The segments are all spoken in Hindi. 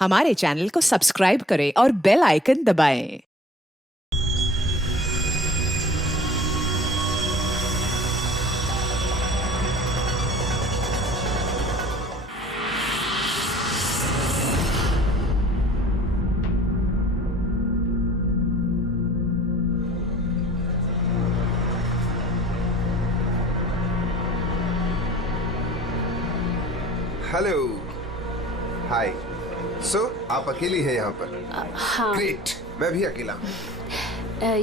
हमारे चैनल को सब्सक्राइब करें और बेल आइकन दबाएं। हेलो, हाय। सो आप अकेली हैं यहाँ पर? हाँ। ग्रेट, मैं भी अकेला हूँ।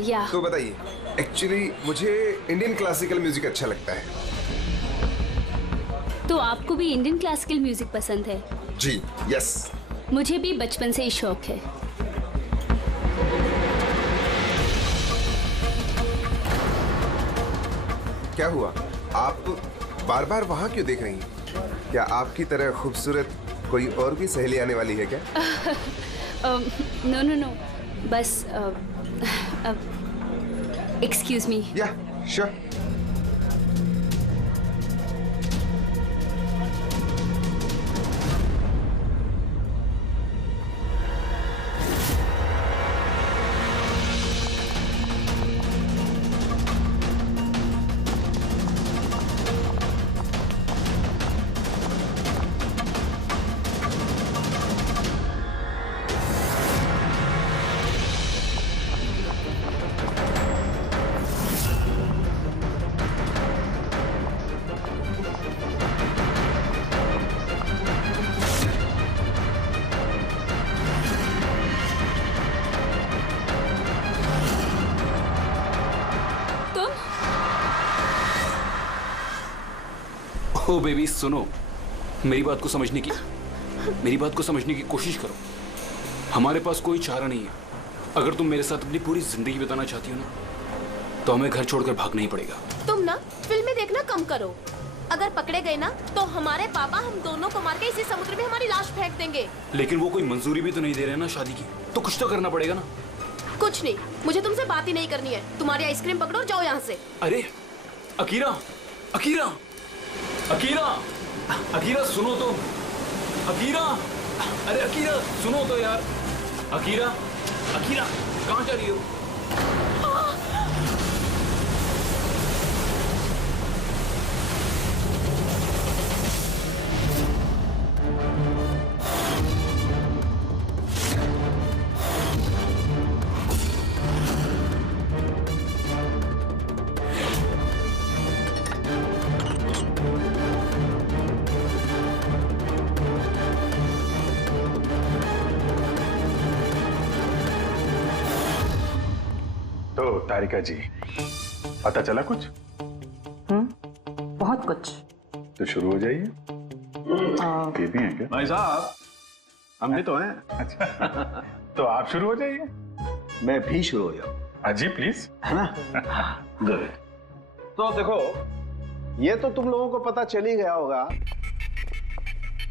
या तो बताइए, एक्चुअली मुझे इंडियन क्लासिकल म्यूजिक अच्छा लगता है। तो आपको भी इंडियन क्लासिकल म्यूजिक पसंद है? जी, यस। मुझे भी बचपन से ही शौक है। क्या हुआ, आप बार बार वहाँ क्यों देख रही हैं? क्या आपकी तरह खूबसूरत कोई और भी सहेली आने वाली है क्या? नो नो नो, बस एक्सक्यूज मी। या, श्योर। ओ बेबी सुनो, मेरी बात को समझने की कोशिश करो। हमारे पास कोई चारा नहीं है। अगर तुम मेरे साथ अपनी पूरी जिंदगी बिताना चाहती हो ना, तो हमें घर छोड़कर भागना ही पड़ेगा। तुम ना फिल्में देखना कम करो। अगर पकड़े गए ना तो हमारे पापा हम दोनों को मार के इसी समुद्र में हमारी लाश फेंक देंगे। लेकिन वो कोई मंजूरी भी तो नहीं दे रहे ना शादी की, तो कुछ तो करना पड़ेगा ना। कुछ नहीं, मुझे तुमसे बात ही नहीं करनी है। तुम्हारी आइसक्रीम पकड़ो और जाओ यहाँ से। अरे अकीरा, अकीरा, अकीरा, अकीरा सुनो तो। अकीरा, अरे अकीरा सुनो तो यार। अकीरा, अकीरा कहाँ जा रही हो? तो तारिका जी, पता चला कुछ? बहुत कुछ। तो शुरू हो जाइए। ये भी है क्या? भाई साहब, हम भी तो हैं। अच्छा तो आप शुरू हो जाइए। मैं भी शुरू हो जाऊं, अजी प्लीज। है ना? गुड। तो देखो, ये तो तुम लोगों को पता चल ही गया होगा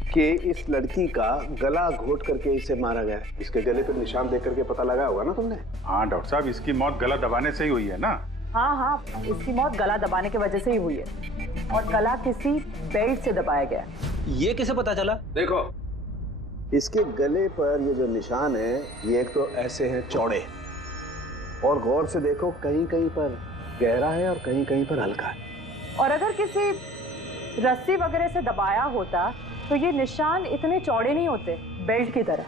कि इस लड़की का गला घोट करके इसे मारा गया। इसके गले पर निशान देख करके पता लगा होगा ना तुमने? हाँ डॉक्टर साहब, इसकी मौत गला दबाने से ही हुई है ना? हाँ, इसकी मौत गला दबाने की वजह से ही हुई है और गला किसी बेल्ट से दबाया गया। ये कैसे पता चला? देखो, इसके गले पर ये जो निशान है, ये एक तो ऐसे हैं चौड़े, और गौर से देखो कहीं कहीं पर गहरा है और कहीं कहीं पर हल्का है। और अगर किसी रस्सी वगैरह से दबाया होता तो ये निशान इतने चौड़े नहीं होते बेल्ट की तरह,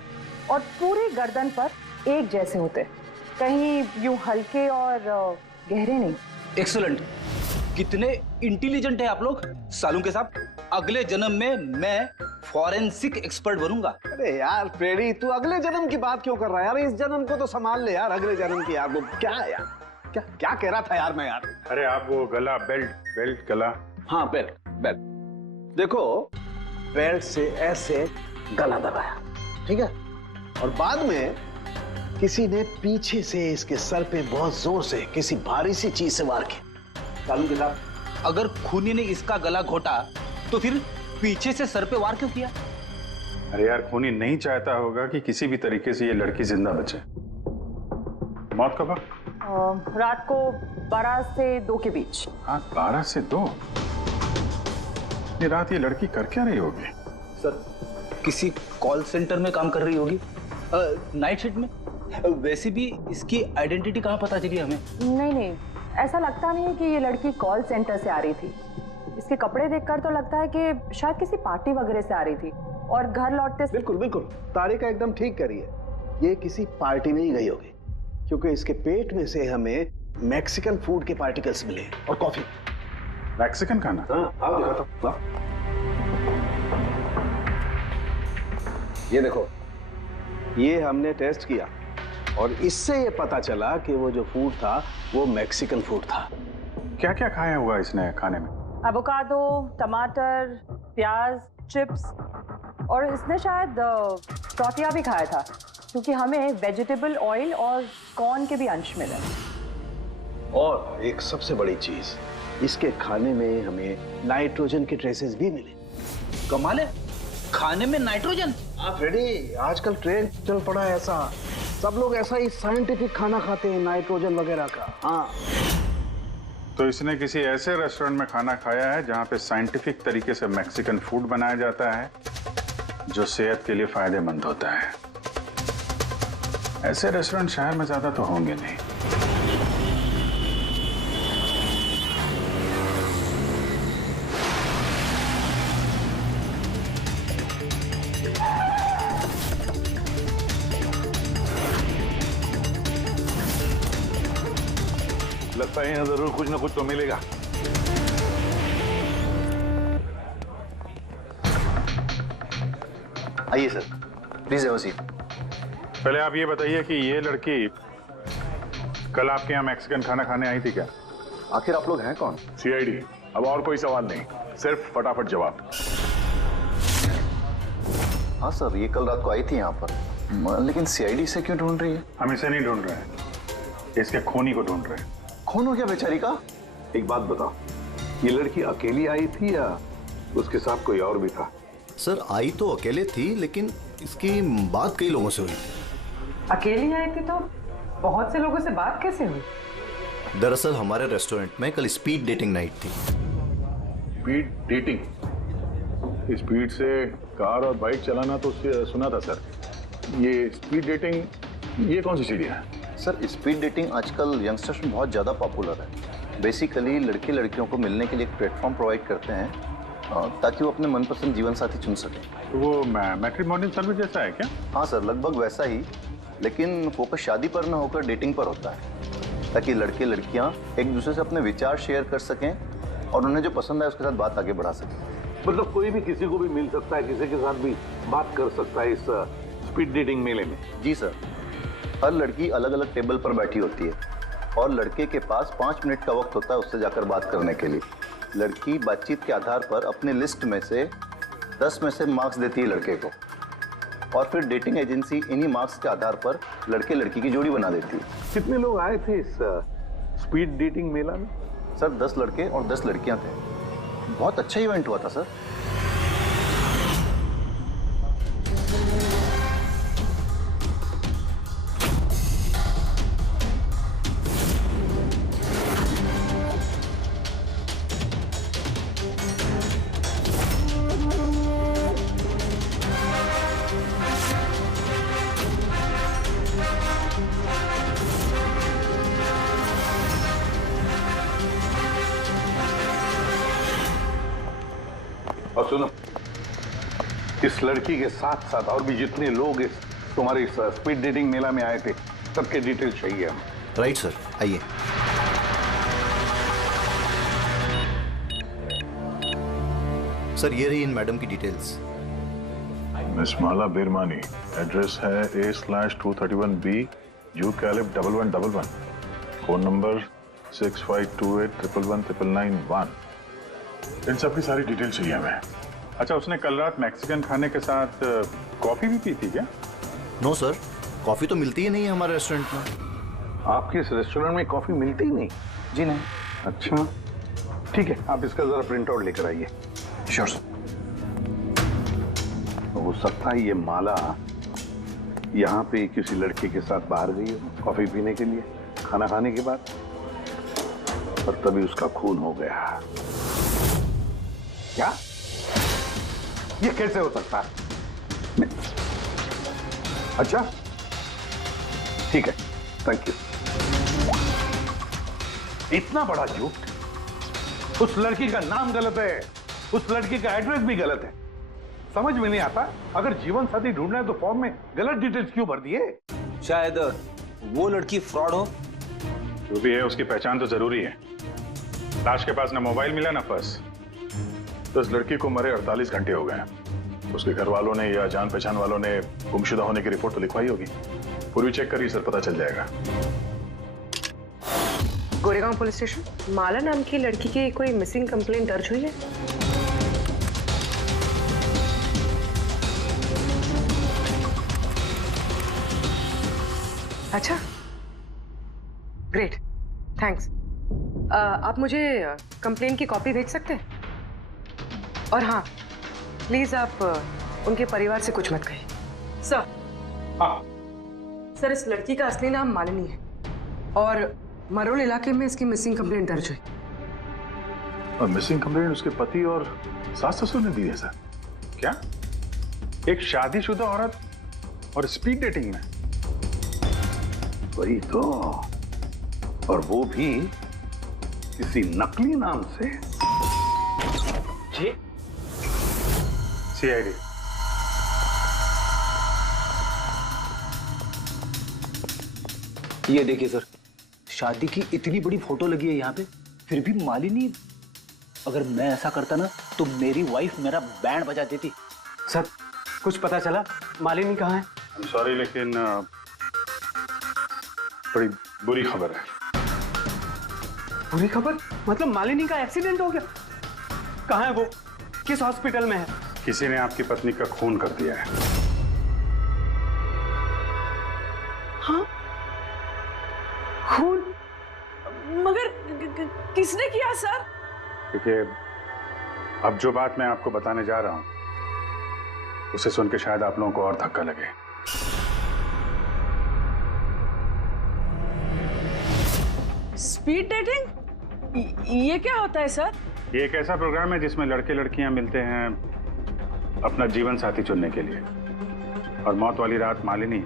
और पूरी गर्दन पर एक जैसे होते, कहीं यूं हल्के और गहरे नहीं। एक्सीलेंट, कितने इंटेलिजेंट है आप लोग। सालू के साहब, अगले जन्म में मैं फॉरेंसिक एक्सपर्ट बनूंगा। अरे यार प्रेडी, तू अगले जन्म की बात क्यों कर रहा है यार? इस जन्म को तो संभाल ले यार। अगले जन्म की यार, वो क्या है यार? क्या क्या कह रहा था यार मैं यार? अरे आप वो गला, बेल्ट गला। हाँ बेल्ट। देखो, बेल्ट से ऐसे गला दबाया, ठीक है, और बाद में किसी ने पीछे से इसके सर पे बहुत जोर से किसी भारी सी चीज से वार किया। सालू के साहब, अगर खूनी ने इसका गला घोटा तो फिर पीछे से सर पे वार क्यों किया? अरे यार, खूनी नहीं चाहता होगा कि किसी भी तरीके से ये लड़की जिंदा बचे। मौत कब? रात को 12 से 2 के बीच। हाँ, 12 से 2। ये रात ये लड़की कर क्या रही होगी? सर किसी कॉल सेंटर में काम कर रही होगी, नाइट शिफ्ट में। वैसे भी इसकी आइडेंटिटी कहाँ पता चली हमें? नहीं, ऐसा लगता नहीं है कि ये लड़की कॉल सेंटर से आ रही थी। इसके कपड़े देखकर तो लगता है कि शायद किसी पार्टी वगैरह से आ रही थी और घर लौटते। बिल्कुल बिल्कुल, तारिका एकदम ठीक करी है। ये किसी पार्टी में ही गई होगी, क्योंकि इसके पेट में से हमें मैक्सिकन फूड के पार्टिकल्स मिले और कॉफी। मैक्सिकन खाना? हाँ, आप दिखाता हूं। ये देखो, ये हमने टेस्ट किया और इससे ये पता चला कि वो जो फूड था वो मैक्सिकन फूड था। क्या क्या खाया हुआ इसने खाने में? एवोकाडो, टमाटर, प्याज, चिप्स और इसने शायद टॉर्टिया भी खाया था, क्योंकि हमें वेजिटेबल ऑयल और कॉर्न के भी अंश मिले। और एक सबसे बड़ी चीज, इसके खाने में हमें नाइट्रोजन के ट्रेसेस भी मिले। कमाल है, खाने में नाइट्रोजन। हाँ फ्रेडी, आजकल ट्रेंड चल पड़ा है ऐसा, सब लोग ऐसा ही साइंटिफिक खाना खाते हैं, नाइट्रोजन वगैरह का। हाँ, तो इसने किसी ऐसे रेस्टोरेंट में खाना खाया है जहां पे साइंटिफिक तरीके से मैक्सिकन फूड बनाया जाता है जो सेहत के लिए फायदेमंद होता है। ऐसे रेस्टोरेंट शहर में ज्यादा तो होंगे नहीं। लगता है यहाँ जरूर कुछ ना कुछ तो मिलेगा। आइए sir, please have a seat. पहले आप ये बताइए कि ये लड़की कल आपके यहाँ मैक्सिकन खाना खाने आई थी क्या? आखिर आप लोग हैं कौन? सीआईडी। अब और कोई सवाल नहीं, सिर्फ फटाफट जवाब। हाँ सर, ये कल रात को आई थी यहाँ पर, लेकिन सीआईडी से क्यों ढूंढ रही है? हम इसे नहीं ढूंढ रहे हैं, इसके खूनी को ढूंढ रहे हैं। खून हो गया बेचारी का? एक बात बताओ, ये लड़की अकेली आई थी या उसके साथ कोई और भी था? सर, आई तो अकेले थी, लेकिन इसकी बात कई लोगों से हुई। अकेली आई थी तो बहुत से लोगों से बात कैसे हुई? दरअसल हमारे रेस्टोरेंट में कल स्पीड डेटिंग नाइट थी। Speed dating? स्पीड से कार और बाइक चलाना तो सुना था सर। ये स्पीड डेटिंग, ये कौन सी चीज है? सर, स्पीड डेटिंग आजकल यंगस्टर्स में बहुत ज़्यादा पॉपुलर है। बेसिकली लड़के लड़कियों को मिलने के लिए एक प्लेटफॉर्म प्रोवाइड करते हैं ताकि वो अपने मनपसंद जीवन साथी चुन सकें। तो वो मैट्रिमोनियल सर्विस जैसा है क्या? हाँ सर, लगभग वैसा ही, लेकिन फोकस शादी पर न होकर डेटिंग पर होता है, ताकि लड़के लड़कियाँ एक दूसरे से अपने विचार शेयर कर सकें और उन्हें जो पसंद है उसके साथ बात आगे बढ़ा सकें। मतलब कोई भी किसी को भी मिल सकता है, किसी के साथ भी बात कर सकता है इस स्पीड डेटिंग मेले में? जी सर, हर लड़की अलग अलग टेबल पर बैठी होती है और लड़के के पास 5 मिनट का वक्त होता है उससे जाकर बात करने के लिए। लड़की बातचीत के आधार पर अपने लिस्ट में से 10 में से मार्क्स देती है लड़के को, और फिर डेटिंग एजेंसी इन्हीं मार्क्स के आधार पर लड़के लड़की की जोड़ी बना देती है। कितने लोग आए थे इस स्पीड डेटिंग मेला में? सर, 10 लड़के और 10 लड़कियां थे। बहुत अच्छा इवेंट हुआ था सर। और सुनो, इस लड़की के साथ साथ और भी जितने लोग इस तुम्हारे इस स्पीड डेटिंग मेला में आए थे, सबके डिटेल्स चाहिए हमें। राइट सर, आइए। सर, ये रही इन मैडम की डिटेल्स। मिस माला बिरमानी, एड्रेस है A/231B यू कैलिप 1111, फोन नंबर 6528119991। इन सब की सारी डिटेल चाहिए हमें। अच्छा, उसने कल रात मैक्सिकन खाने के साथ कॉफी भी पी थी क्या? नो सर, कॉफी तो मिलती ही नहीं है हमारे रेस्टोरेंट में। आपके इस रेस्टोरेंट में कॉफी मिलती ही नहीं? जी नहीं। अच्छा, ठीक है, आप इसका जरा प्रिंट आउट लेकर आइए। Sure sir. हो सकता है ये माला यहाँ पे किसी लड़के के साथ बाहर गई हो कॉफी पीने के लिए खाना खाने के बाद, और तभी उसका खून हो गया। क्या? ये कैसे हो सकता है? अच्छा ठीक है, थैंक यू। इतना बड़ा झूठ। उस लड़की का नाम गलत है, उस लड़की का एड्रेस भी गलत है। समझ में नहीं आता, अगर जीवन साथी ढूंढना है तो फॉर्म में गलत डिटेल्स क्यों भर दिए? शायद वो लड़की फ्रॉड हो। जो भी है उसकी पहचान तो जरूरी है। लाश के पास ना मोबाइल मिला ना पर्स। तो इस लड़की को मरे 48 घंटे हो गए। उसके घर वालों ने या जान पहचान वालों ने गुमशुदा होने की रिपोर्ट तो लिखवाई होगी। पूरी चेक करिए सर, पता चल जाएगा। गोरेगांव पुलिस स्टेशन, माला नाम की लड़की की कोई मिसिंग कंप्लेंट दर्ज हुई है? अच्छा, ग्रेट, थैंक्स। आप मुझे कंप्लेंट की कॉपी भेज सकते हैं? और हाँ, प्लीज आप उनके परिवार से कुछ मत कहिए। सर। हाँ सर, इस लड़की का असली नाम मालिनी है और मरोल इलाके में इसकी मिसिंग कंप्लेंट दर्ज हुई। और मिसिंग कंप्लेंट उसके पति और सास ससुर ने दी है सर? क्या एक शादीशुदा औरत और स्पीड डेटिंग में? वही तो, और वो भी किसी नकली नाम से। जी सीआईडी। ये देखिए सर, शादी की इतनी बड़ी फोटो लगी है यहाँ पे, फिर भी मालिनी। अगर मैं ऐसा करता ना तो मेरी वाइफ मेरा बैंड बजा देती। सर, कुछ पता चला मालिनी कहाँ है? I'm sorry, लेकिन बड़ी बुरी खबर है। बुरी खबर? मतलब मालिनी का एक्सीडेंट हो गया? कहाँ है वो? किस हॉस्पिटल में है? किसी ने आपकी पत्नी का खून कर दिया है। हाँ? खून? मगर किसने किया सर? देखिए, अब जो बात मैं आपको बताने जा रहा हूं उसे सुन के शायद आप लोगों को और धक्का लगे। Speed dating? ये क्या होता है सर? ये एक ऐसा प्रोग्राम है जिसमें लड़के लड़कियां मिलते हैं अपना जीवन साथी चुनने के लिए। और मौत वाली रात मालिनी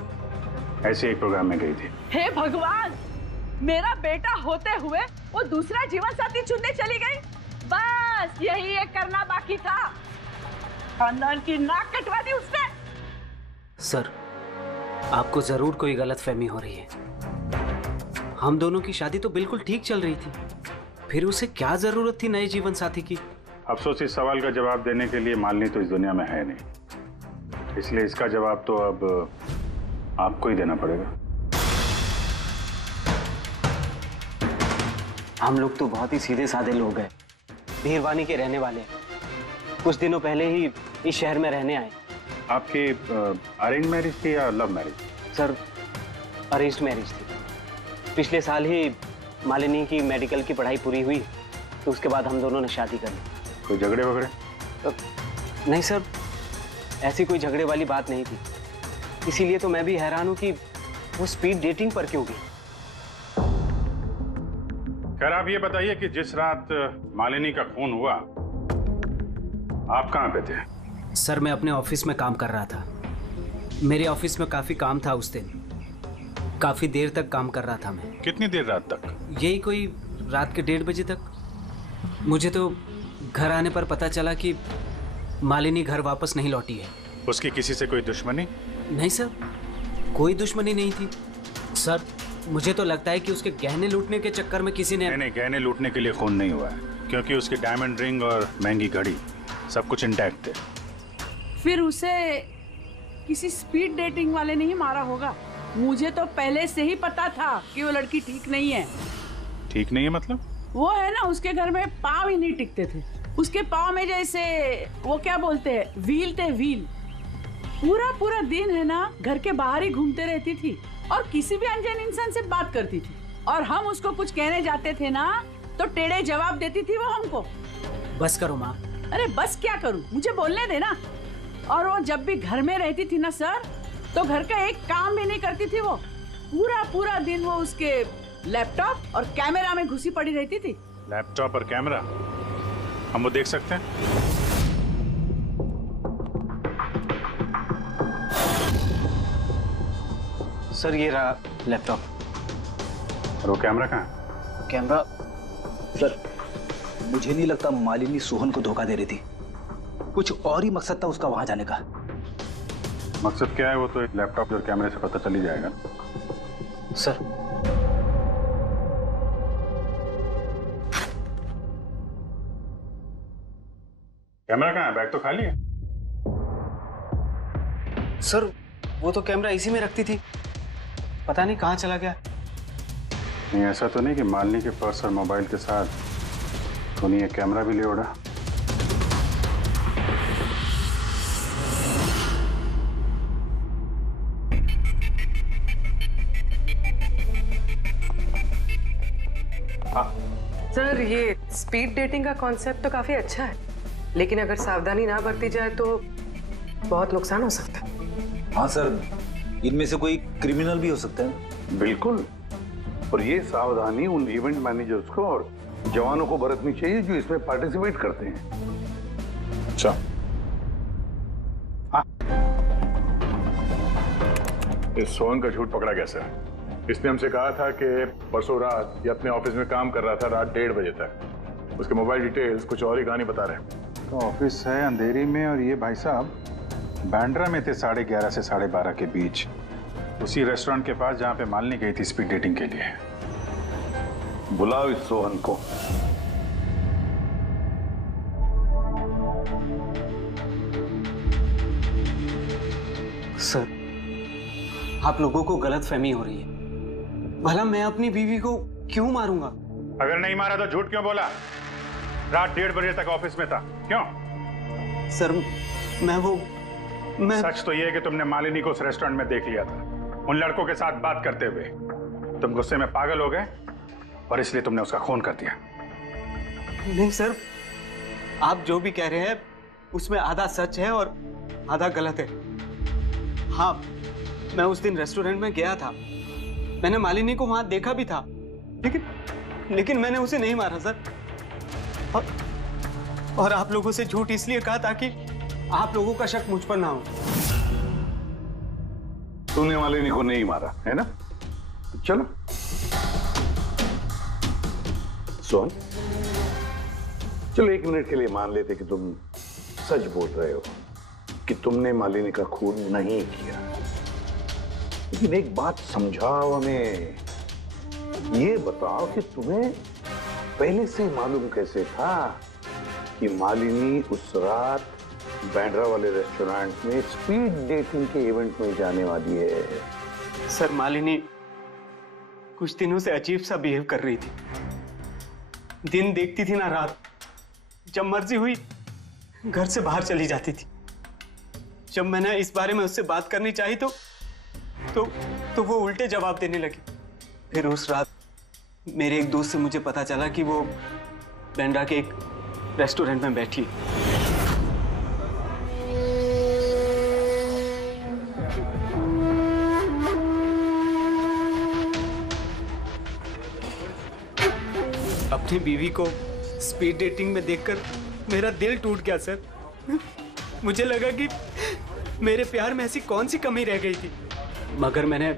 ऐसे एक प्रोग्राम में गई थी। हे भगवान, मेरा बेटा होते हुए वो दूसरा जीवन साथी चुनने चली गई। बस यही एक करना बाकी था। खानदान की नाक कटवा दी उसने। सर, आपको जरूर कोई गलतफहमी हो रही है। हम दोनों की शादी तो बिल्कुल ठीक चल रही थी, फिर उसे क्या जरूरत थी नए जीवन साथी की? अफसोस, इस सवाल का जवाब देने के लिए मालिनी तो इस दुनिया में है नहीं, इसलिए इसका जवाब तो अब आपको ही देना पड़ेगा। हम लोग तो बहुत ही सीधे साधे लोग हैं, भीरवानी के रहने वाले। कुछ दिनों पहले ही इस शहर में रहने आए। आपकी अरेंज मैरिज थी या love marriage? Sir, arranged marriage थी। पिछले साल ही मालिनी की मेडिकल की पढ़ाई पूरी हुई, तो उसके बाद हम दोनों ने शादी कर ली। कोई झगड़े वगड़े? नहीं सर, ऐसी कोई झगड़े वाली बात नहीं थी। इसीलिए तो मैं भी हैरान हूं कि वो स्पीड डेटिंग पर क्यों गई। खैर, आप ये बताइए कि जिस रात मालिनी का खून हुआ आप कहाँ पे थे? सर, मैं अपने ऑफिस में काम कर रहा था। मेरे ऑफिस में काफी काम था उस दिन। काफी देर तक काम कर रहा था मैं। कितनी देर रात तक? यही कोई रात के 1:30 बजे तक। मुझे तो घर आने पर पता चला कि मालिनी घर वापस नहीं लौटी है। उसकी किसी से कोई दुश्मनी? नहीं सर, कोई दुश्मनी नहीं थी। सर, मुझे तो लगता है कि उसके गहने लूटने के चक्कर में किसी ने... नहीं, गहने लूटने के लिए खून नहीं हुआ है, क्योंकि उसकी डायमंड रिंग और महंगी घड़ी सब कुछ इंटैक्ट है। फिर उसे किसी स्पीड डेटिंग वाले ने ही मारा होगा। मुझे तो पहले से ही पता था कि वो लड़की ठीक नहीं है। ठीक नहीं है मतलब? वो है ना, उसके घर में पाँव ही नहीं टिकते थे। उसके पाँव में जैसे वो क्या बोलते हैं, व्हील थे, व्हील। पूरा पूरा दिन है ना घर के बाहर ही घूमते रहती थी और किसी भी अनजान इंसान से बात करती थी। और हम उसको कुछ कहने जाते थे ना तो टेढ़े जवाब देती थी वो हमको। बस करो माँ। अरे बस क्या करूं, मुझे बोलने देना। और वो जब भी घर में रहती थी ना सर, तो घर का एक काम भी नहीं करती थी। वो पूरा पूरा दिन वो उसके लैपटॉप और कैमरा में घुसी पड़ी रहती थी। लैपटॉप और कैमरा हम वो देख सकते हैं? सर ये रहा लैपटॉप। और वो कैमरा कहाँ है? कैमरा सर, मुझे नहीं लगता मालिनी सोहन को धोखा दे रही थी। कुछ और ही मकसद था उसका वहां जाने का। मकसद क्या है वो तो एक लैपटॉप और कैमरे से पता चल ही जाएगा। सर कैमरा कहाँ है? बैग तो खाली है। सर वो तो कैमरा इसी में रखती थी, पता नहीं कहाँ चला गया। नहीं ऐसा तो नहीं कि मालिनी के पर्स और मोबाइल के साथ तूने ये कैमरा भी ले उड़ा? सर ये स्पीड डेटिंग का कॉन्सेप्ट तो काफी अच्छा है, लेकिन अगर सावधानी ना बरती जाए तो बहुत नुकसान हो सकता है। हाँ सर, इनमें से कोई क्रिमिनल भी हो सकता है। बिल्कुल। और ये सावधानी उन इवेंट मैनेजर्स को और जवानों को बरतनी चाहिए जो इसमें पार्टिसिपेट करते हैं। अच्छा, इस सोहन का झूठ पकड़ा कैसे? इसने हमसे कहा था कि परसों रात ये अपने ऑफिस में काम कर रहा था रात 1:30 बजे तक। उसके मोबाइल डिटेल्स कुछ और ही कहानी बता रहे हैं। तो ऑफिस है अंधेरी में और ये भाई साहब बांद्रा में थे 11:30 से 12:30 के बीच, उसी रेस्टोरेंट के पास जहां पे मालिनी गई थी स्पीड डेटिंग के लिए। बुलाओ इस सोहन को। सर आप लोगों को गलतफहमी हो रही है। भला मैं अपनी बीवी को क्यों मारूंगा? अगर नहीं मारा तो झूठ क्यों बोला? रात 1:30 बजे तक ऑफिस में था, क्यों? सर मैं सच तो ये है कि तुमने मालिनी को उस रेस्टोरेंट में देख लिया था उन लड़कों के साथ बात करते हुए। तुम गुस्से में पागल हो गए और इसलिए तुमने उसका खून कर दिया। नहीं सर, आप जो भी कह रहे हैं उसमें आधा सच है और आधा गलत है। हाँ, मैं उस दिन रेस्टोरेंट में गया था, मैंने मालिनी को वहां देखा भी था, लेकिन मैंने उसे नहीं मारा सर। और आप लोगों से झूठ इसलिए कहा ताकि आप लोगों का शक मुझ पर ना हो। तूने मालिनी को नहीं मारा है ना? चलो सोहन, चलो 1 मिनट के लिए मान लेते कि तुम सच बोल रहे हो कि तुमने मालिनी का खून नहीं किया, लेकिन एक बात समझाओ हमें। ये बताओ कि तुम्हें पहले से मालूम कैसे था कि मालिनी उस रात बांद्रा वाले रेस्टोरेंट में स्पीड डेटिंग के इवेंट में जाने वाली है? सर मालिनी कुछ दिनों से अजीब सा बिहेव कर रही थी। दिन देखती थी ना रात, जब मर्जी हुई घर से बाहर चली जाती थी। जब मैंने इस बारे में उससे बात करनी चाहिए तो वो उल्टे जवाब देने लगी। फिर उस रात मेरे एक दोस्त से मुझे पता चला कि वो बांद्रा के एक रेस्टोरेंट में बैठी। अपनी बीवी को स्पीड डेटिंग में देखकर मेरा दिल टूट गया सर। मुझे लगा कि मेरे प्यार में ऐसी कौन सी कमी रह गई थी, मगर मैंने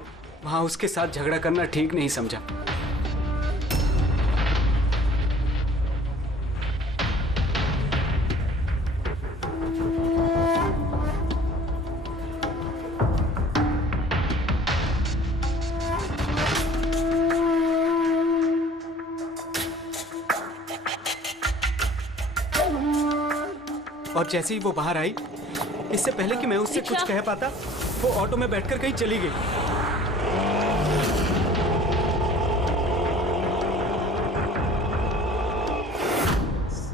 वहां उसके साथ झगड़ा करना ठीक नहीं समझा। और जैसे ही वो बाहर आई, इससे पहले कि मैं उससे कुछ कह पाता, वो ऑटो में बैठकर कहीं चली गई।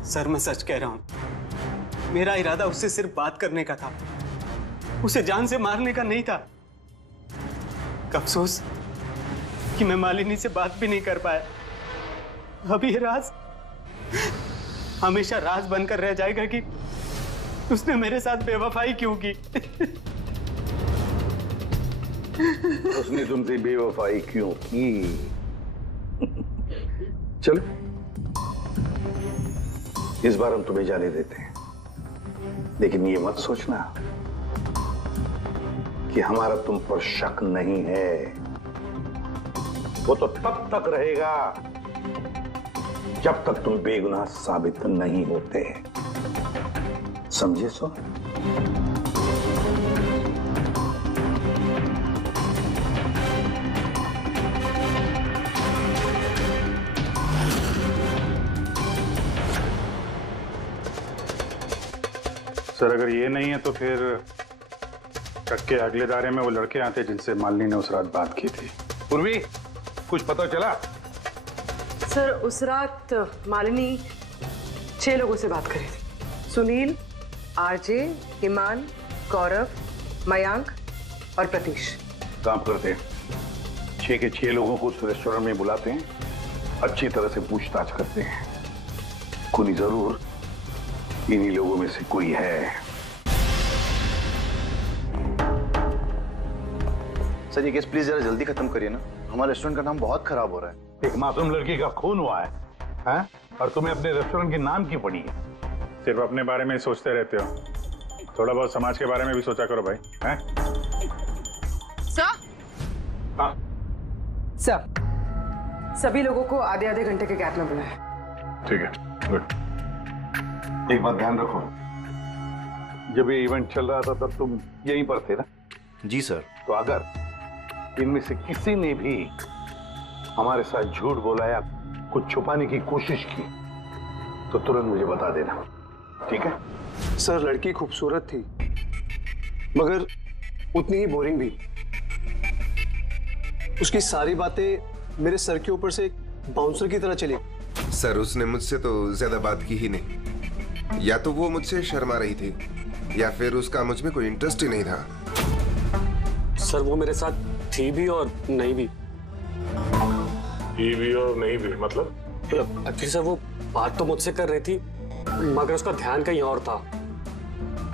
सर मैं सच कह रहा हूं, मेरा इरादा उससे सिर्फ बात करने का था, उसे जान से मारने का नहीं था। अफसोस कि मैं मालिनी से बात भी नहीं कर पाया। अब ये राज हमेशा राज बनकर रह जाएगा कि उसने मेरे साथ बेवफाई क्यों की। उसने तुमसे बेवफाई क्यों की? चलो इस बार हम तुम्हें जाने देते हैं, लेकिन ये मत सोचना कि हमारा तुम पर शक नहीं है, वो तो तब तक रहेगा जब तक तुम बेगुनाह साबित नहीं होते। समझे सो? सर अगर ये नहीं है तो फिर ट्रक के अगले दायरे में वो लड़के आते जिनसे मालिनी ने उस रात बात की थी। पूर्वी, कुछ पता चला? सर उस रात मालिनी 6 लोगों से बात करी थी। सुनील, आरजे, ईमान, गौरव, मयांक और प्रतीश। काम करते हैं, 6 के 6 लोगों को उस रेस्टोरेंट में बुलाते हैं, अच्छी तरह से पूछताछ करते हैं। खूनी जरूर इन्हीं लोगों में से कोई है। सर ये केस प्लीज जरा जल्दी खत्म करिए ना, हमारे रेस्टोरेंट का नाम बहुत खराब हो रहा है। एक मासूम लड़की का खून हुआ है, हैं? और तुम्हें अपने रेस्टोरेंट के नाम की पड़ी है। सिर्फ अपने बारे में ही सोचते रहते हो, थोड़ा बहुत समाज के बारे में भी सोचा करो भाई। हैं? सर, हाँ सर सभी लोगों को आधे आधे घंटे के गैप में बुलाया। ठीक है, गुड। एक बात ध्यान रखो, जब ये इवेंट चल रहा था तब तुम यहीं पर थे ना? जी सर। तो अगर इनमें से किसी ने भी हमारे साथ झूठ बोला या कुछ छुपाने की कोशिश की तो तुरंत मुझे बता देना, ठीक है? सर लड़की खूबसूरत थी मगर उतनी ही बोरिंग भी। उसकी सारी बातें मेरे सर के ऊपर से एक बाउंसर की तरह चली। सर उसने मुझसे तो ज्यादा बात की ही नहीं, या तो वो मुझसे शर्मा रही थी या फिर उसका मुझ में कोई इंटरेस्ट ही नहीं था। सर वो मेरे साथ थी भी और नहीं भी। थी भी और नहीं भी मतलब? एक्चुअली सर वो बात तो मुझसे कर रही थी मगर उसका ध्यान कहीं और था,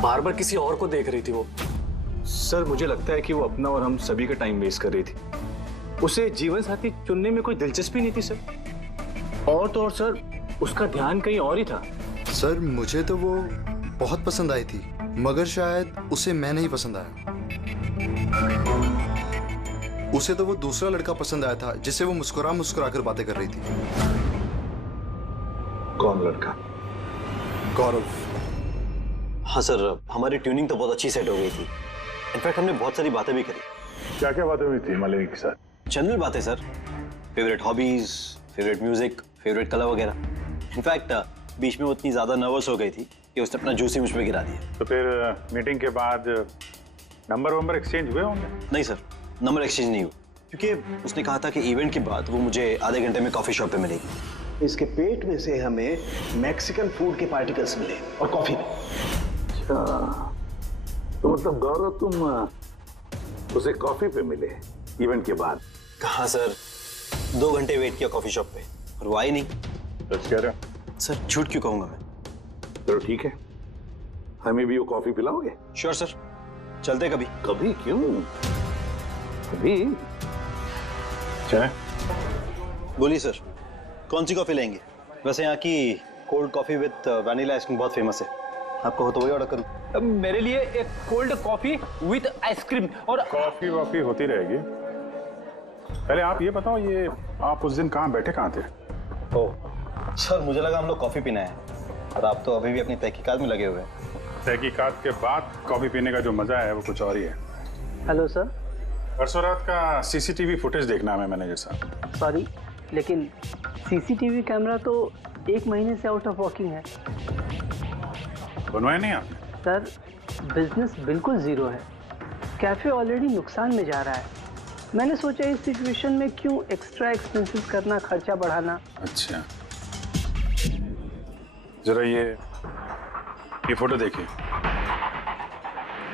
बार बार किसी और को देख रही थी वो। सर मुझे लगता है कि वो अपना और हम सभी का टाइम वेस्ट कर रही थी। उसे जीवन साथी चुनने में कोई दिलचस्पी नहीं थी सर। और तो और सर उसका ध्यान कहीं और ही था। सर मुझे तो वो बहुत पसंद आई थी मगर शायद उसे मैं नहीं पसंद आया। उसे तो वो दूसरा लड़का पसंद आया था जिससे वो मुस्कुरा मुस्कुरा कर बातें कर रही थी। कौन लड़का? गौरव। हाँ सर, हमारी ट्यूनिंग तो बहुत अच्छी सेट हो गई थी। इनफैक्ट हमने बहुत सारी बातें भी करी। क्या क्या बातें हुई थी मालिनी के साथ? जनरल बातें sir, favourite hobbies, favourite music, favourite colour वगैरह। इनफैक्ट बीच में वो इतनी ज्यादा नर्वस हो गई थी कि उसने अपना जूस ही मुझ पे गिरा दिया। तो फिर मीटिंग के बाद नंबर एक्सचेंज हुए होंगे? नहीं सर, नंबर एक्सचेंज नहीं हुआ क्योंकि उसने कहा था कि इवेंट के बाद वो मुझे आधे घंटे में कॉफी शॉप पे मिलेगी। इसके पेट में से हमें मैक्सिकन फूड के पार्टिकल्स मिले और कॉफी में। अच्छा, तो मतलब गौरव तुम उसे कॉफी पे मिले इवेंट के बाद? कहाँ सर, 2 घंटे वेट किया कॉफी शॉप पे और वो आई नहीं। सच कह रहे हो? सर झूठ क्यों कहूंगा मैं। चलो ठीक है, हमें भी वो कॉफी पिलाओगे? श्योर सर, चलते कभी। कभी क्यों, कभी। चाय? बोलिए सर, कौन सी कॉफी लेंगे? वैसे यहाँ की cold coffee with vanilla ice cream बहुत फेमस है, आपको हो तो वही ऑर्डर करूँ। मेरे लिए एक कोल्ड कॉफी विद आइसक्रीम। और कॉफी वॉफी होती रहेगी, पहले आप ये बताओ, ये आप उस दिन कहाँ बैठे, कहाँ थे? ओह सर, मुझे लगा हम लोग कॉफी पीना है और आप तो अभी भी अपनी तहकीकात में लगे हुए हैं। तहकीकात के बाद कॉफी पीने का जो मजा है वो कुछ और ही है। Hello sir. परसों रात का सीसीटीवी फुटेज देखना है मैनेजर साहब। सॉरी, लेकिन सीसीटीवी कैमरा तो 1 महीने से आउट ऑफ वर्किंग है। बनवाया नहीं आपने? सर बिजनेस बिल्कुल जीरो है, कैफे ऑलरेडी नुकसान में जा रहा है। मैंने सोचा इस सिचुएशन में क्यों एक्स्ट्रा एक्सपेंसेस करना, खर्चा बढ़ाना। अच्छा, जरा ये फोटो देखिए,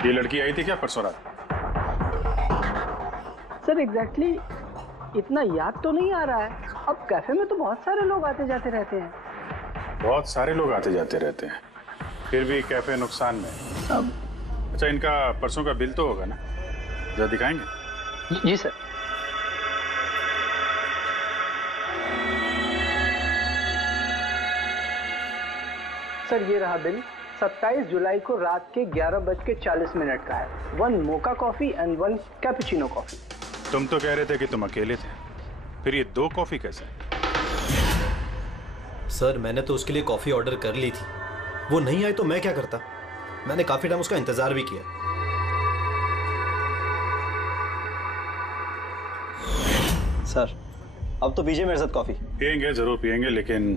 ये लड़की आई थी क्या परसों रात? सर एग्जैक्टली इतना याद तो नहीं आ रहा है। अब कैफे में तो बहुत सारे लोग आते जाते रहते हैं। बहुत सारे लोग आते जाते रहते हैं, फिर भी कैफे नुकसान में। अच्छा, इनका परसों का बिल तो होगा ना, जरा दिखाएंगे? जी सर। सर ये रहा बिल, 27 जुलाई को रात के 11:40 का है। 1 mocha coffee and 1 cappuccino coffee. तुम तो कह रहे थे कि तुम अकेले थे, फिर ये 2 कॉफी कैसे? सर मैंने तो उसके लिए कॉफी ऑर्डर कर ली थी, वो नहीं आई तो मैं क्या करता। मैंने काफी टाइम उसका इंतजार भी किया। सर अब तो पीजिए मेरे साथ कॉफी। पियेंगे, जरूर पियेंगे, लेकिन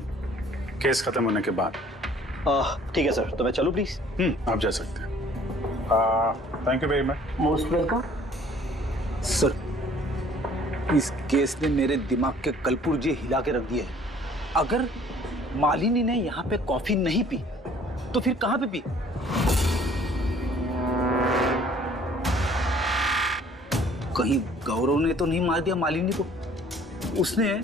केस खत्म होने के बाद। ठीक है सर, तो मैं चलूं प्लीज? आप जा सकते हैं। Thank you very much. Most welcome. Sir इस केस ने मेरे दिमाग के कलपुर्जे हिला के रख दिए हैं। अगर मालिनी ने यहाँ पे कॉफी नहीं पी तो फिर कहाँ पे पी? कहीं गौरव ने तो नहीं मार दिया मालिनी को? उसने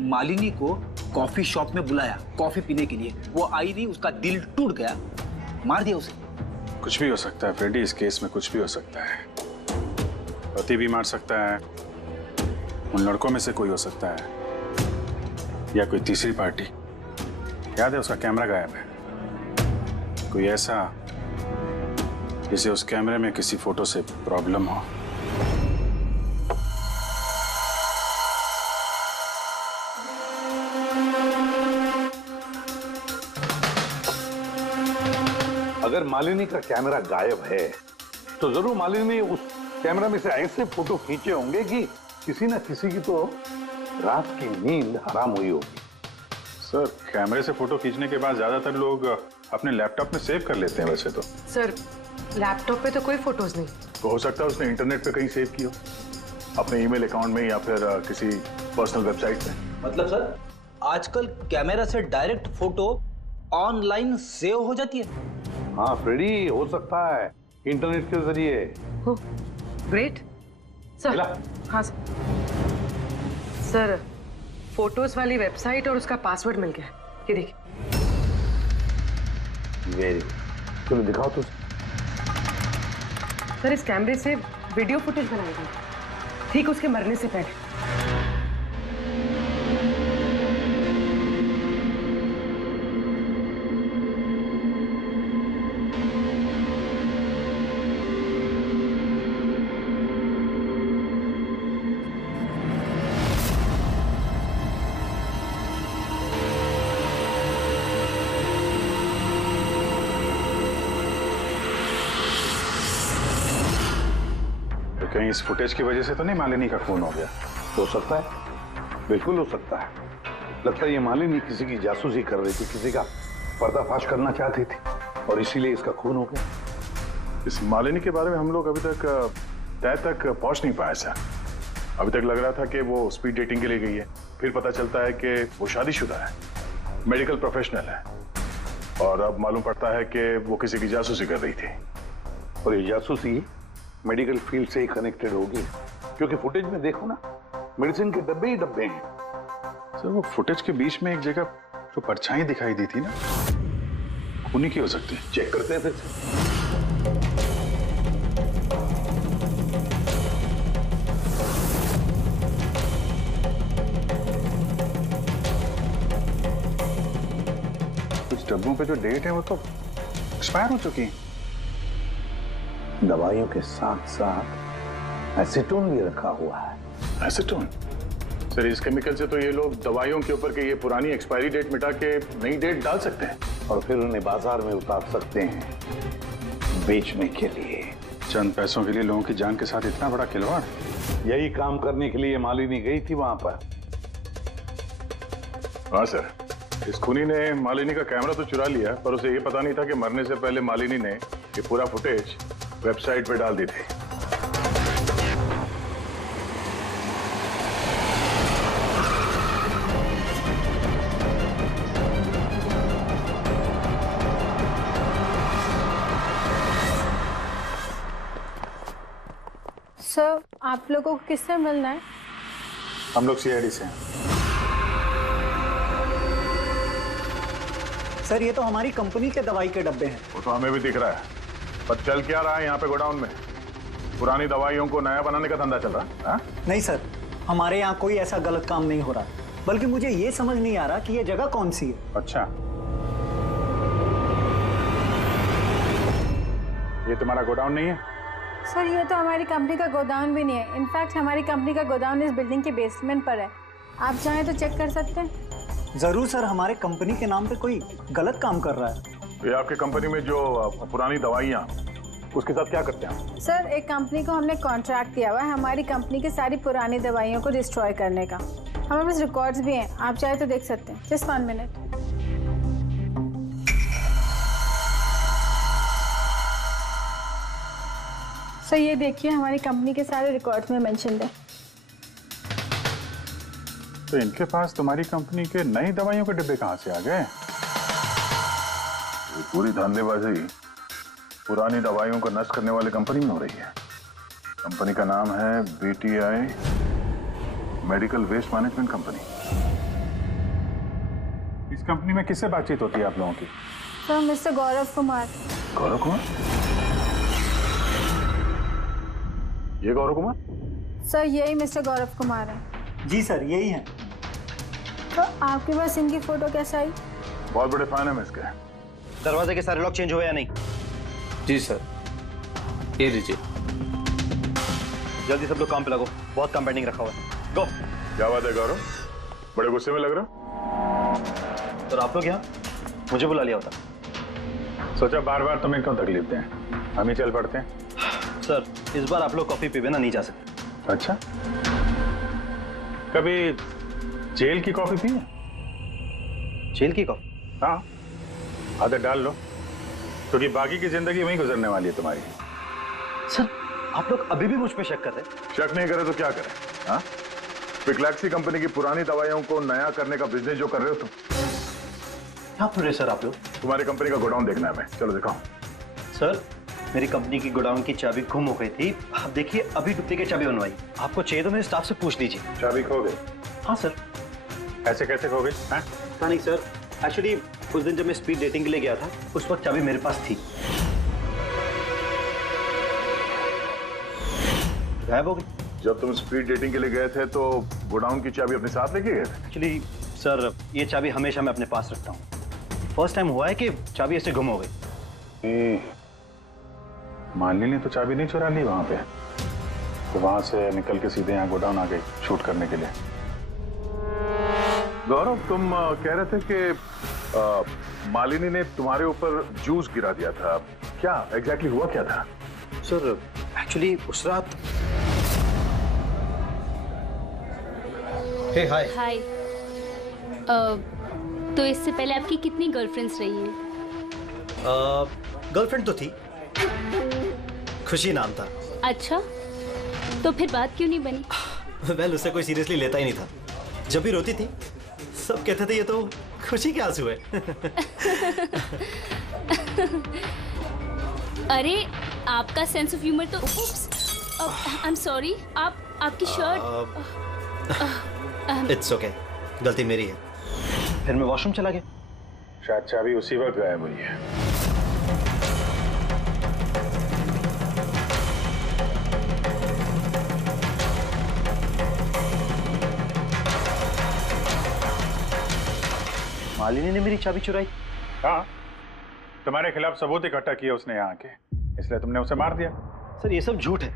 मालिनी को कॉफी शॉप में बुलाया कॉफी पीने के लिए, वो आई नहीं, उसका दिल टूट गया, मार दिया उसे। कुछ भी हो सकता है फ्रेडी, इस केस में कुछ भी हो सकता है। पति भी मार सकता है, उन लड़कों में से कोई हो सकता है, या कोई तीसरी पार्टी। याद है उसका कैमरा गायब है, कोई ऐसा जिसे उस कैमरे में किसी फोटो से प्रॉब्लम हो। अगर मालिनी का कैमरा गायब है तो जरूर मालिनी उस कैमरा में से ऐसे फोटो खींचे होंगे कि किसी न किसी की तो रात की नींद हराम हुई होगी। सर कैमरे से फोटो खींचने के बाद ज्यादातर लोग अपने लैपटॉप में सेव कर लेते हैं वैसे तो। सर लैपटॉप पे तो कोई फोटोज नहीं। तो हो सकता है उसने इंटरनेट पे कहीं सेव की हो, अपने ईमेल अकाउंट में या फिर किसी पर्सनल वेबसाइट पे। मतलब सर आजकल कैमरा से डायरेक्ट फोटो ऑनलाइन सेव हो जाती है? हाँ फ्रेडी, हो सकता है इंटरनेट के जरिए। Great sir. हाँ सर, फोटोज वाली वेबसाइट और उसका पासवर्ड मिल गया, ये देखिए। वेरी, चलो दिखाओ तो। सर इस कैमरे से वीडियो फुटेज बनाई गई ठीक उसके मरने से पहले। कहीं इस फुटेज की वजह से तो नहीं मालिनी का खून हो गया? हो सकता है, बिल्कुल हो सकता है। लगता है ये मालिनी किसी की जासूसी कर रही थी, किसी का पर्दाफाश करना चाहती थी और इसीलिए इसका खून हो गया। इस मालिनी के बारे में हम लोग अभी तक तय तक पहुंच नहीं पाए सर। अभी तक लग रहा था कि वो स्पीड डेटिंग के लिए गई है, फिर पता चलता है कि वो शादीशुदा है, मेडिकल प्रोफेशनल है, और अब मालूम पड़ता है कि वो किसी की जासूसी कर रही थी। और ये जासूसी मेडिकल फील्ड से ही कनेक्टेड होगी, क्योंकि फुटेज में देखो ना, मेडिसिन के डब्बे ही डब्बे हैं। सर वो फुटेज के बीच में एक जगह जो परछाई दिखाई दी थी ना, खूनी की हो सकती है। चेक करते हैं फिर से। कुछ डब्बों पे जो डेट है वो तो एक्सपायर हो चुकी है। दवाइयों के साथ साथ एसीटोन भी रखा हुआ है। एसीटोन? सर इस केमिकल से तो ये लोग दवाइयों के ऊपर के ये पुरानी एक्सपायरी डेट मिटा के नई डेट डाल सकते हैं और फिर उन्हें बाजार में उतार सकते हैं बेचने के लिए। चंद पैसों के लिए लोगों की जान के साथ इतना बड़ा खिलवाड़? यही काम करने के लिए मालिनी गई थी वहां पर। हाँ सर, इस खूनी ने मालिनी का कैमरा तो चुरा लिया, पर उसे ये पता नहीं था कि मरने से पहले मालिनी ने ये पूरा फुटेज वेबसाइट पे डाल दी थी। सर आप लोगों को किससे मिलना है? हम लोग सीआईडी से हैं। सर ये तो हमारी कंपनी के दवाई के डब्बे हैं। वो तो हमें भी दिख रहा है, पर चल क्या रहा है यहाँ पे गोडाउन में? पुरानी दवाइयों को नया बनाने का धंधा चल रहा है? हाँ? नहीं सर, हमारे यहाँ कोई ऐसा गलत काम नहीं हो रहा, बल्कि मुझे ये समझ नहीं आ रहा कि ये जगह कौन सी है। अच्छा, ये तुम्हारा गोडाउन नहीं है? सर ये तो हमारी कंपनी का गोदाम भी नहीं है। इनफैक्ट हमारी कंपनी का गोदाम इस बिल्डिंग के बेसमेंट पर है। आप चाहें तो चेक कर सकते हैं। जरूर सर, हमारे कंपनी के नाम पे कोई गलत काम कर रहा है। ये आपकी कंपनी में जो पुरानी दवाइयाँ, उसके साथ क्या करते हैं? सर एक कंपनी को हमने कॉन्ट्रैक्ट दिया हुआ है हमारी कंपनी की सारी पुरानी दवाइयों को डिस्ट्रॉय करने का। हमारे पास रिकॉर्ड्स भी हैं, आप चाहे तो देख सकते हैं। Just 1 minute. सर ये देखिए, हमारी कंपनी के सारे रिकॉर्ड्स में मेंशन्ड है। तो इनके पास तुम्हारी कंपनी के नई दवाइयों के डिब्बे कहाँ से आ गए? ये पूरी धांधलेबाजी पुरानी दवाइयों को नष्ट करने वाली कंपनी में हो रही है। कंपनी का नाम है BTI medical waste management company. इस कंपनी में किससे बातचीत होती है आप लोगों की? Sir mister Gaurav Kumar. गौरव कुमार? ये गौरव कुमार? सर यही मिस्टर गौरव कुमार है। जी सर, यही है। तो आपके पास इनकी फोटो कैसे आई? बहुत बड़े फैन है मैं इसके। दरवाजे के सारे लॉक चेंज हुए या नहीं? जी सर, ये लीजिए। जल्दी सब लोग काम पे लगो, बहुत काम पेंडिंग रखा हुआ है। गो। क्या बात है गौरव, बड़े गुस्से में लग रहा हो? तो आप लोग यहाँ मुझे बुला लिया होता। सोचा बार बार तुम्हें क्यों तकलीफ दें, हम ही चल पड़ते हैं। सर इस बार आप लोग कॉफी पी बिना नहीं जा सकते। अच्छा, कभी जेल की कॉफी पी है? जेल की कॉफी? हाँ, आदत डाल लो, क्योंकि बाकी की जिंदगी वहीं गुजरने वाली है तुम्हारी। सर आप लोग अभी भी मुझ पे शक कर रहे हैं? शक नहीं करे तो क्या करें? हाँ, पिक्लैक्सी कंपनी की पुरानी दवाइयों को नया करने का बिजनेस जो कर रहे हो तुम। क्या कर रहे सर आप लोग? तुम्हारी कंपनी का गोडाउन देखना है हमें, चलो दिखाओ। सर मेरी कंपनी की गोडाउन की चाबी गुम हो गई थी, आप देखिए अभी डुप्लीकेट चाबी बनवाई। आपको चाहिए तो मेरे स्टाफ से पूछ लीजिए। चाबी खो गई? हाँ सर। ऐसे कैसे खो गई? हाँ नहीं सर, एक्चुअली उस दिन जब मैं स्पीड डेटिंग के लिए गया था उस वक्त चाबी मेरे पास थी, गायब हो गई। जब तुम स्पीड डेटिंग के लिए गए थे तो गोडाउन की चाबी अपने साथ लेके गए थे? एक्चुअली सर ये चाबी हमेशा मैं अपने पास रखता हूँ। फर्स्ट टाइम हुआ है कि चाबी ऐसे गुम हो गई। मालिनी ने तो चाबी नहीं चुरा ली वहां पे, तो वहां से निकल के सीधे यहाँ गोडाउन आ गई शूट करने के लिए। गौरव तुम कह रहे थे कि मालिनी ने तुम्हारे ऊपर जूस गिरा दिया था, क्या एग्जैक्टली हुआ क्या था? सर एक्चुअली उस रात। हे हाय। हाय। तो इससे पहले आपकी कितनी गर्लफ्रेंड्स रही हैं? गर्लफ्रेंड तो थी, खुशी नाम था। अच्छा, तो फिर बात क्यों नहीं बनी? वेल उसे कोई सीरियसली लेता ही नहीं था। जब भी रोती थी सब कहते थे ये तो खुशी के आंसू है। अरे आपका सेंस ऑफ ह्यूमर तो आई एम सॉरी, आपकी शर्ट। इट्स ओके, गलती मेरी है। फिर मैं वॉशरूम चला गया, शायद चाबी उसी वक्त गायब हुई है। मालिनी ने मेरी चाबी चुराई? हाँ, तुम्हारे खिलाफ सबूत इकट्ठा किया उसने यहाँ के, इसलिए तुमने उसे मार दिया। सर ये सब झूठ है।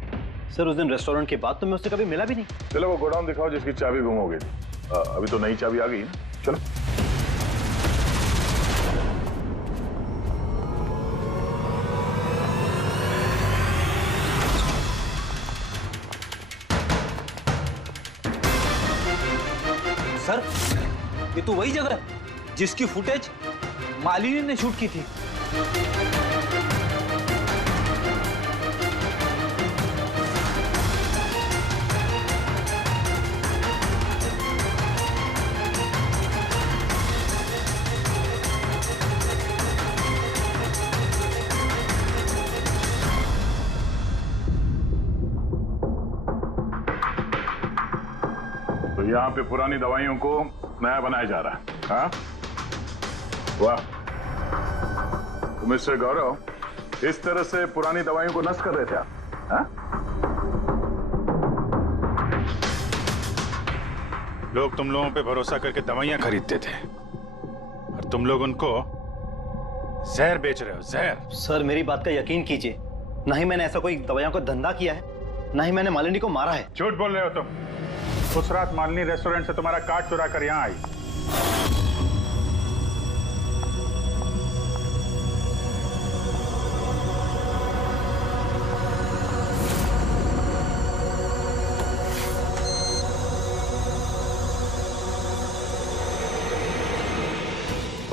सर उस दिन रेस्टोरेंट के बाद तो मैं उससे कभी मिला भी नहीं। चलो वो गोडाउन दिखाओ जिसकी चाबी गुम हो गई थी। अभी तो नई चाबी आ गई ना, चलो। सर ये तो वही जगह है जिसकी फुटेज मालिनी ने शूट की थी। तो यहाँ पे पुरानी दवाइयों को नया बनाया जा रहा है। हाँ वाह, तो मिस्टर गौरव इस तरह से पुरानी दवाइयों को नष्ट कर रहे थे आप? हाँ? लोग तुम लोगों पे भरोसा करके दवाइयां खरीदते थे और तुम लोग उनको जहर बेच रहे हो, जहर। सर मेरी बात का यकीन कीजिए, ना ही मैंने ऐसा कोई दवाइयों का धंधा किया है, ना ही मैंने मालिनी को मारा है। झूठ बोल रहे हो तुम। उस रात मालिनी रेस्टोरेंट से तुम्हारा कार्ड चुरा कर यहाँ आई।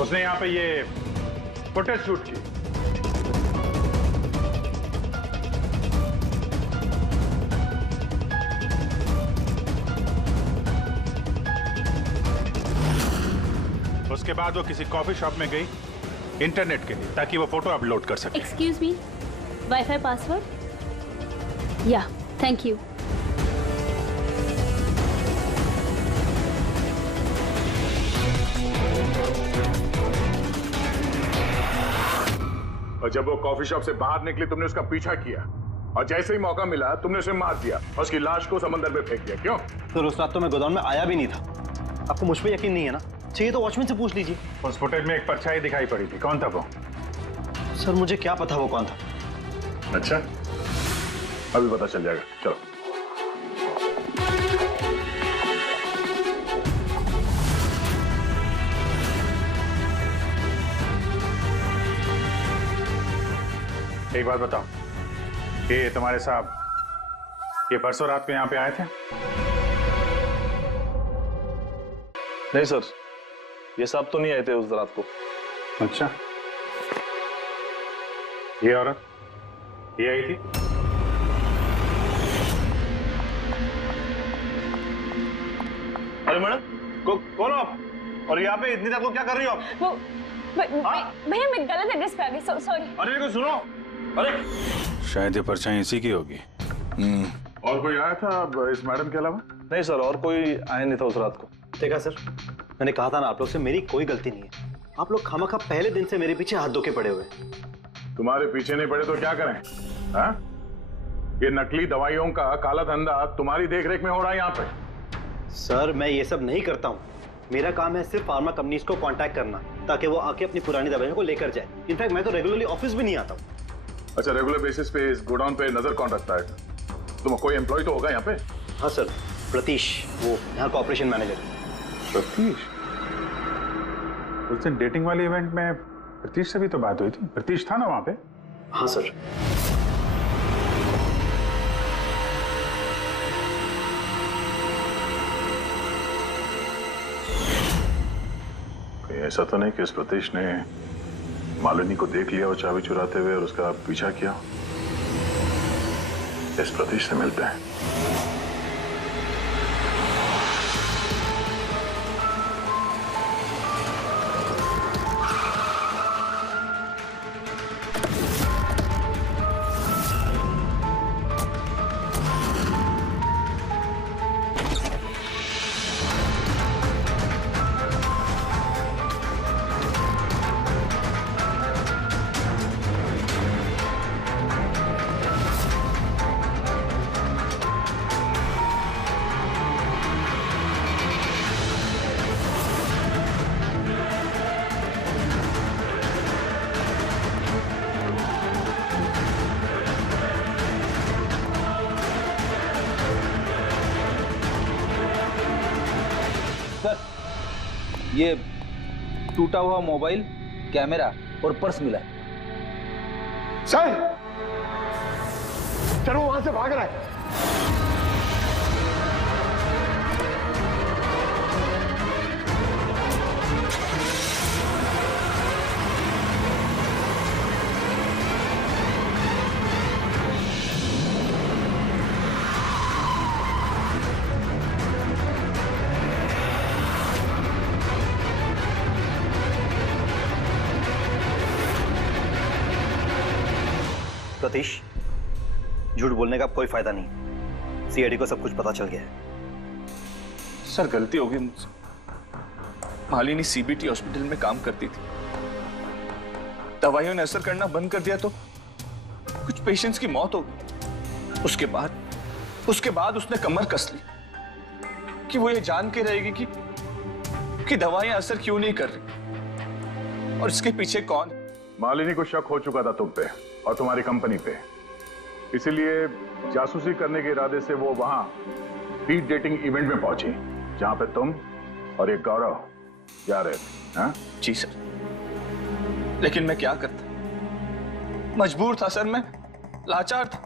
उसने यहाँ पे ये फुटेज शूट की। उसके बाद वो किसी कॉफी शॉप में गई इंटरनेट के लिए, ताकि वो फोटो अपलोड कर सके। Excuse me, wifi password? या, थैंक यू। और जब वो कॉफी शॉप से बाहर निकली तुमने उसका पीछा किया और जैसे ही मौका मिला तुमने उसे मार दिया और उसकी लाश को समंदर में फेंक दिया। क्यों? तो उस रात तो मैं गोदाम में आया भी नहीं था। आपको मुझ पर यकीन नहीं है ना? चाहिए तो वॉचमैन से पूछ लीजिए। उस फुटेज में एक परछाई दिखाई पड़ी थी, कौन था वो? सर मुझे क्या पता वो कौन था। अच्छा, अभी पता चल जाएगा, चलो। एक बात बताओ, ये तुम्हारे साहब ये परसों रात में यहाँ पे आए थे? नहीं सर, ये साहब तो नहीं आए थे उस रात को। अच्छा, ये औरत ये आई थी? अरे मैडम, कौन हो आप? और यहाँ पे इतनी रात को क्या कर रही हो आप? वो भैया मैं गलत एड्रेस पे आ गई, सॉरी। अरे को सुनो, अरे शायद ये परछाई इसी की होगी। और कोई आया था इस मैडम के अलावा? नहीं सर, और कोई आया नहीं था उस रात को। देखा सर, मैंने कहा था ना आप लोग से मेरी कोई गलती नहीं है। आप लोग खामखा पहले दिन से मेरे पीछे हाथ धो के पड़े हुए। तुम्हारे पीछे नहीं पड़े तो क्या करें? हाँ? ये नकली दवाइयों का काला धंधा तुम्हारी देखरेख में हो रहा है यहाँ पे। सर मैं ये सब नहीं करता हूँ। मेरा काम है सिर्फ फार्मा कंपनीज को कांटेक्ट करना ताकि वो आके अपनी पुरानी दवाइयों को लेकर जाए। इनफैक्ट मैं तो रेगुलरली ऑफिस भी नहीं आता हूँ। अच्छा, रेगुलर बेसिस पे इस गोडाउन पे नजर कौन रखता है? तुम कोई एम्प्लॉय तो होगा यहाँ पे? हाँ सर, प्रतीश, वो यहाँ का ऑपरेशन मैनेजर। प्रतीश? उस दिन डेटिंग वाले इवेंट में प्रतीश से भी तो बात हुई थी। प्रतीश था ना वहाँ पे? हाँ सर। ऐसा तो नहीं कि इस प्रतीश ने मालिनी को देख लिया और चाबी चुराते हुए और उसका पीछा किया? इस प्रतीश से मिलते हैं। ये टूटा हुआ मोबाइल, कैमरा और पर्स मिला है। सर, चलो वहां से भाग रहा है। सतीश, झूठ बोलने का कोई फायदा नहीं। सीआईडी को सब कुछ पता चल गया है। सर गलती हो गई मुझसे। मालिनी सीबीटी हॉस्पिटल में काम करती थी। दवाइयों ने असर करना बंद कर दिया तो कुछ पेशेंट्स की मौत हो गई। उसके बाद उसने कमर कस ली कि वो ये जान के रहेगी कि दवाइयां असर क्यों नहीं कर रही और इसके पीछे कौन। मालिनी को शक हो चुका था तुम पे और तुम्हारी कंपनी पे। इसीलिए जासूसी करने के इरादे से वो वहां स्पीड डेटिंग इवेंट में पहुंची जहां पे तुम और एक गौरव जा रहे थे। हाँ? जी सर, लेकिन मैं क्या करता, मजबूर था सर, मैं लाचार था।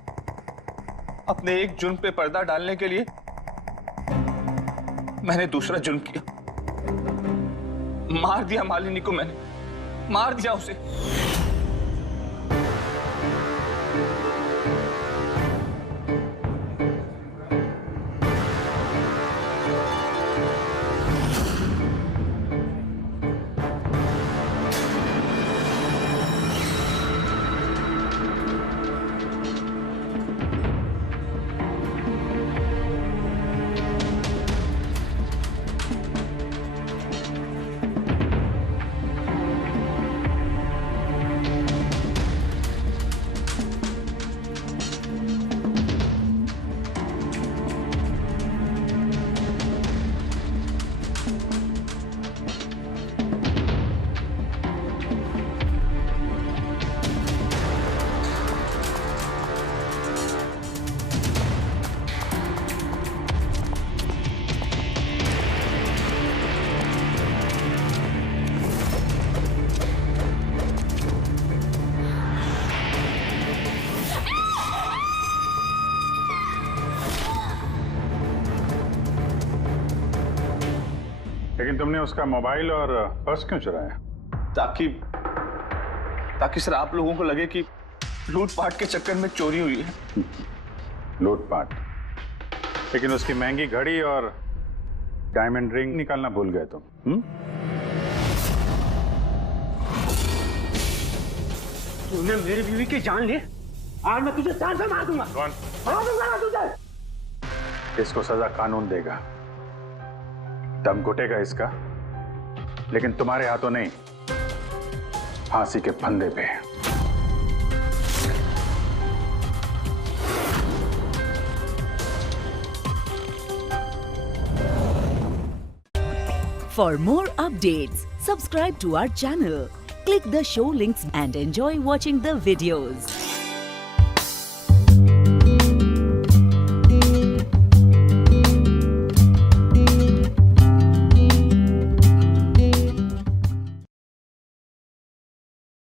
अपने एक जुर्म पे पर्दा डालने के लिए मैंने दूसरा जुर्म किया, मार दिया मालिनी को, मैंने मार दिया उसे। लेकिन तुमने उसका मोबाइल और पर्स क्यों चुराया? ताकि सर आप लोगों को लगे कि लूटपाट के चक्कर में चोरी हुई है। लूटपाट? लेकिन उसकी महंगी घड़ी और डायमंड रिंग निकालना भूल गए तुम। तूने मेरी बीवी की जान ली, आज मैं तुझे जान से मार दूंगा। कौन? मार दूंगा ना तुझे। इसको सजा कानून देगा, दम घुटेगा इसका, लेकिन तुम्हारे हाथों नहीं, फांसी के फंदे पे। For more updates, subscribe to our channel, click the show links and enjoy watching the videos.